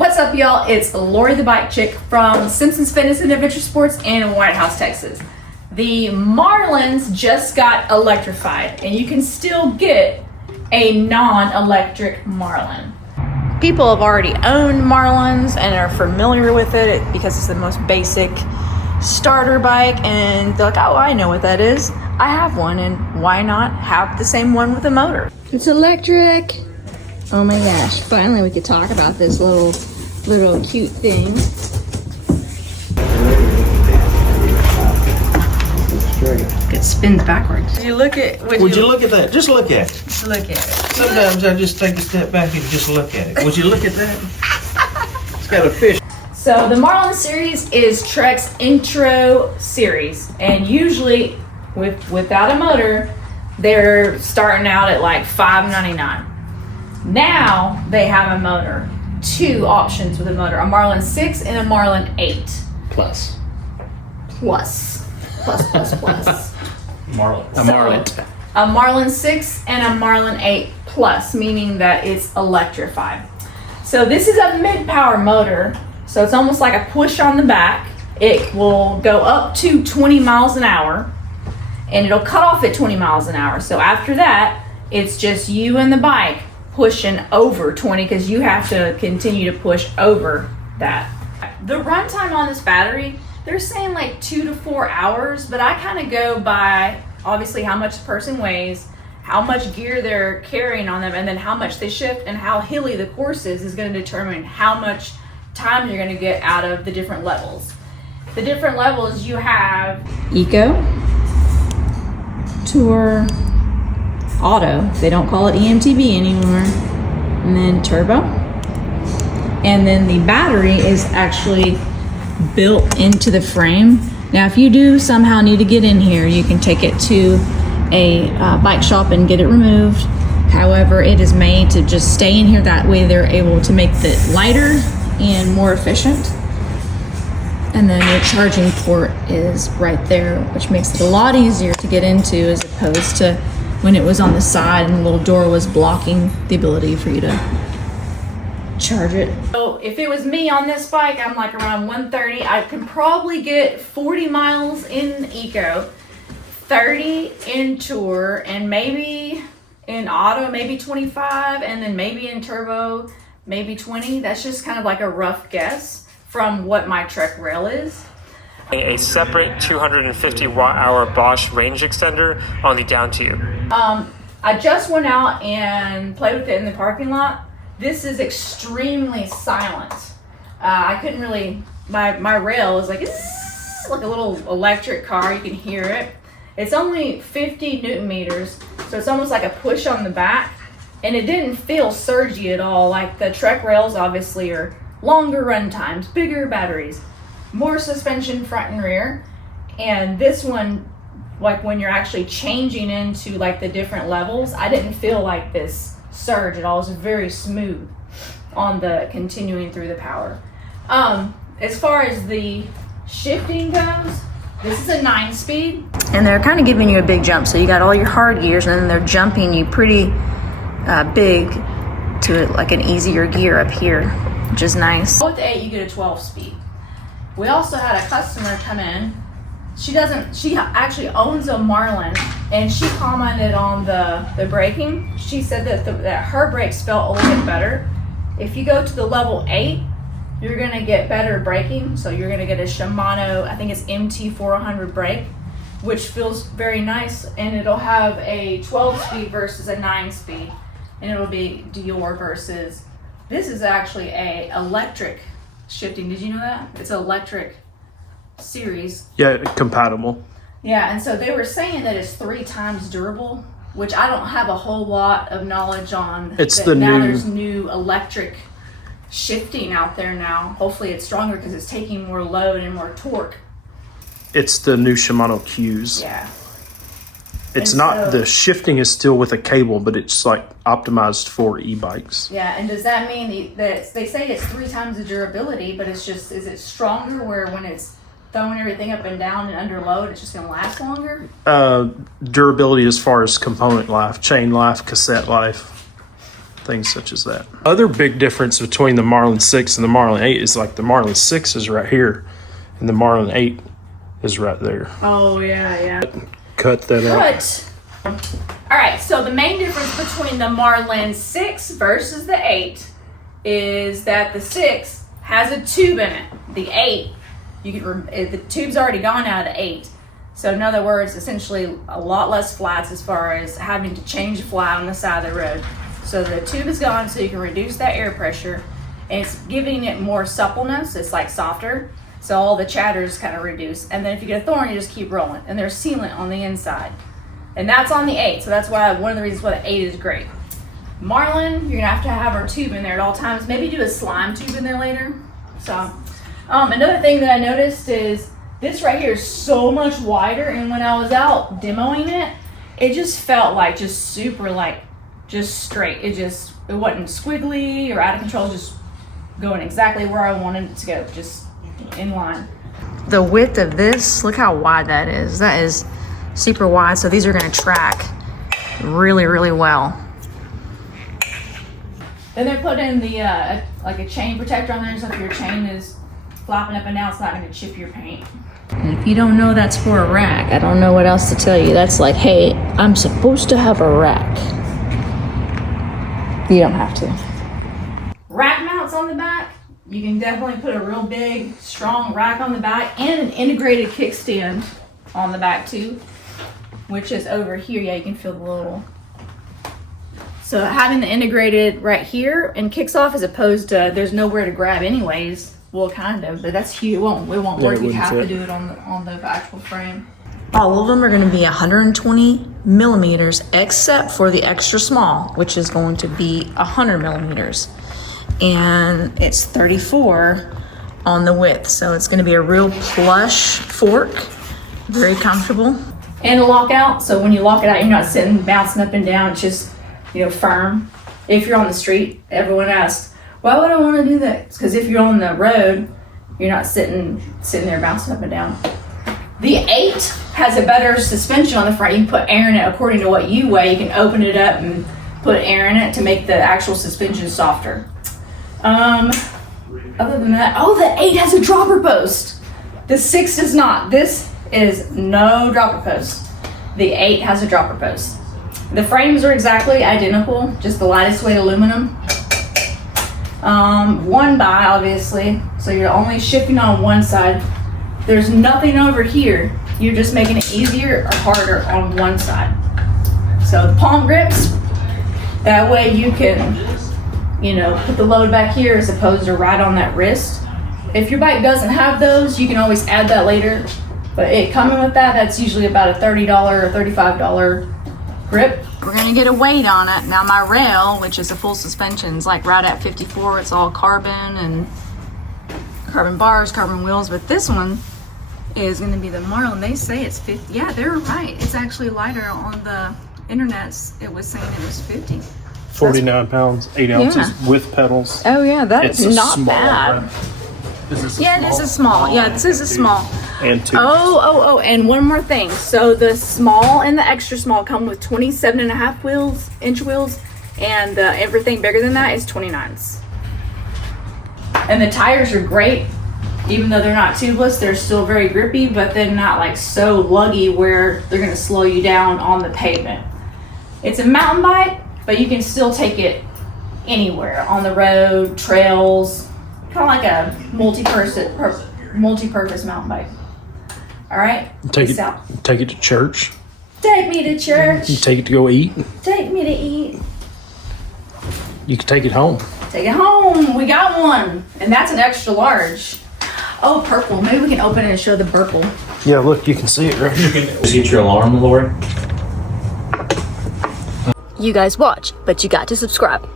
What's up, y'all? It's Lori the Bike Chick from Simpsons Fitness and Adventure Sports in White House, Texas. The Marlins just got electrified, and you can still get a non-electric Marlin. People have already owned Marlins and are familiar with it because it's the most basic starter bike, and they're like, oh, I know what that is. I have one, and why not have the same one with a motor? It's electric. Oh my gosh, finally we could talk about this little cute thing. It spins backwards. Would you look at Would you look at that? Just look at it. Just look at it. Sometimes I just take a step back and just look at it. Would you look at that? It's got a fish. So the Marlin series is Trek's intro series, and usually without a motor, they're starting out at like $5.99. Now they have a motor, 2 options with a motor, a Marlin 6 and a Marlin 8. Plus. Marlin. A Marlin 6 and a Marlin 8 Plus, meaning that it's electrified. So this is a mid-power motor, so it's almost like a push on the back. It will go up to 20 miles an hour, and it'll cut off at 20 miles an hour. So after that, it's just you and the bike pushing over 20 because you have to continue to push over that. The runtime on this battery, they're saying like 2 to 4 hours, but I kind of go by obviously how much the person weighs, how much gear they're carrying on them, and then how much they shift and how hilly the course is going to determine how much time you're going to get out of the different levels. The different levels you have Eco, Tour, Auto, they don't call it EMTB anymore, and then Turbo, and then the battery is actually built into the frame. Now if you do somehow need to get in here, you can take it to a bike shop and get it removed. However, it is made to just stay in here. That way they're able to make it lighter and more efficient. And then your charging port is right there, which makes it a lot easier to get into as opposed to when it was on the side and the little door was blocking the ability for you to charge it. So if it was me on this bike, I'm like around 130. I can probably get 40 miles in Eco, 30 in Tour, and maybe in Auto, maybe 25, and then maybe in Turbo, maybe 20. That's just kind of like a rough guess from what my Trek rail is. A separate 250 watt-hour Bosch range extender on the down tube. I just went out and played with it in the parking lot. This is extremely silent. I couldn't really, my rail is like a little electric car. You can hear it. It's only 50 Newton meters, so it's almost like a push on the back, and it didn't feel surgy at all. Like the Trek rails obviously are longer run times, bigger batteries, more suspension front and rear, and this one, like when you're actually changing into like the different levels, I didn't feel like this surge at all. It was very smooth on the continuing through the power. As far as the shifting goes, this is a 9-speed, and they're kind of giving you a big jump. So you got all your hard gears, and then they're jumping you pretty big to like an easier gear up here, which is nice. With the 8, you get a 12-speed. We also had a customer come in. She actually owns a Marlin, and she commented on the braking. She said that her brakes felt a little bit better. If you go to the level 8, you're gonna get better braking. So you're gonna get a Shimano, I think it's MT400 brake, which feels very nice, and it'll have a 12-speed versus a 9-speed, and it'll be Dior versus, this is actually a electric shifting. Did you know that? It's an electric series. Yeah, compatible. Yeah, and so they were saying that it's 3 times durable, which I don't have a whole lot of knowledge on. It's there's new electric shifting out there now. Hopefully it's stronger because it's taking more load and more torque. It's the new Shimano Qs. Yeah. It's not, the shifting is still with a cable, but it's like optimized for e-bikes. Yeah, and does that mean that they say it's 3 times the durability, but it's just, is it stronger where when it's throwing everything up and down and under load, it's just going to last longer? Durability as far as component life, chain life, cassette life, things such as that. Other big difference between the Marlin 6 and the Marlin 8 is like the Marlin 6 is right here and the Marlin 8 is right there. Oh, yeah. Cut that out. All right, so the main difference between the Marlin 6 versus the 8 is that the 6 has a tube in it. The 8, the tube's already gone out of the 8. So in other words, essentially a lot less flats as far as having to change a flat on the side of the road. So the tube is gone, so you can reduce that air pressure, and it's giving it more suppleness. It's like softer, so all the chatter is kind of reduced. And then if you get a thorn, you just keep rolling. And there's sealant on the inside, and that's on the 8. So that's why one of the reasons why the 8 is great. Marlin, you're gonna have to have our tube in there at all times. Maybe do a slime tube in there later. So another thing that I noticed is this right here is so much wider, and when I was out demoing it, it just felt like just super just straight. It wasn't squiggly or out of control, just going exactly where I wanted it to go, just in line. The width of this, look how wide that is. That is super wide, so these are gonna track really, really well. Then they're putting the like a chain protector on there, so if your chain is flopping up and down, it's not gonna chip your paint. And if you don't know that's for a rack, I don't know what else to tell you. That's like, hey, I'm supposed to have a rack. You don't have to. Rack mounts on the back. You can definitely put a real big, strong rack on the back and an integrated kickstand on the back too, which is over here. Yeah, you can feel the little. So having the integrated right here and kicks off as opposed to there's nowhere to grab anyways. Well, kind of, but that's huge. It won't work. You have to do it on the actual frame. All of them are going to be 120 millimeters, except for the extra small, which is going to be 100 millimeters. And it's 34 on the width. So it's going to be a real plush fork, very comfortable. And a lockout, so when you lock it out, you're not sitting bouncing up and down, it's just, firm. If you're on the street, everyone asks, why would I want to do that? It's because if you're on the road, you're not sitting there bouncing up and down. The 8 has a better suspension on the front. You can put air in it according to what you weigh. You can open it up and put air in it to make the actual suspension softer. Other than that, the 8 has a dropper post. The 6 does not. This is no dropper post. The 8 has a dropper post. The frames are exactly identical, just the lightest weight aluminum. One by, obviously, so you're only shifting on one side. There's nothing over here. You're just making it easier or harder on one side. So the palm grips, that way you can, put the load back here as opposed to right on that wrist. If your bike doesn't have those, you can always add that later. But it coming with that's usually about a $30 or $35 grip. We're gonna get a weight on it. Now my rail, which is a full suspension, is like right at 54. It's all carbon and carbon bars, carbon wheels, but this one is gonna be the Marlin. They say it's 50. Yeah, they're right. It's actually lighter. On the internet, it was saying it was 50. 49 pounds, 8 ounces with pedals. Oh yeah, that's not small, bad. Right? This is This is small. Yeah, this is a small. And two. And one more thing. So the small and the extra small come with 27.5 inch wheels, and everything bigger than that is 29s. And the tires are great. Even though they're not tubeless, they're still very grippy, but they're not like so luggy where they're gonna slow you down on the pavement. It's a mountain bike, but you can still take it anywhere on the road, trails, kind of like a multi-purpose mountain bike. All right, Take it to church. Take me to church. You take it to go eat. Take me to eat. You can take it home. Take it home. We got one, and that's an extra large. Oh, purple. Maybe we can open it and show the purple. Yeah, look, you can see it right here. Get your alarm, Lori. You guys watch, but you got to subscribe.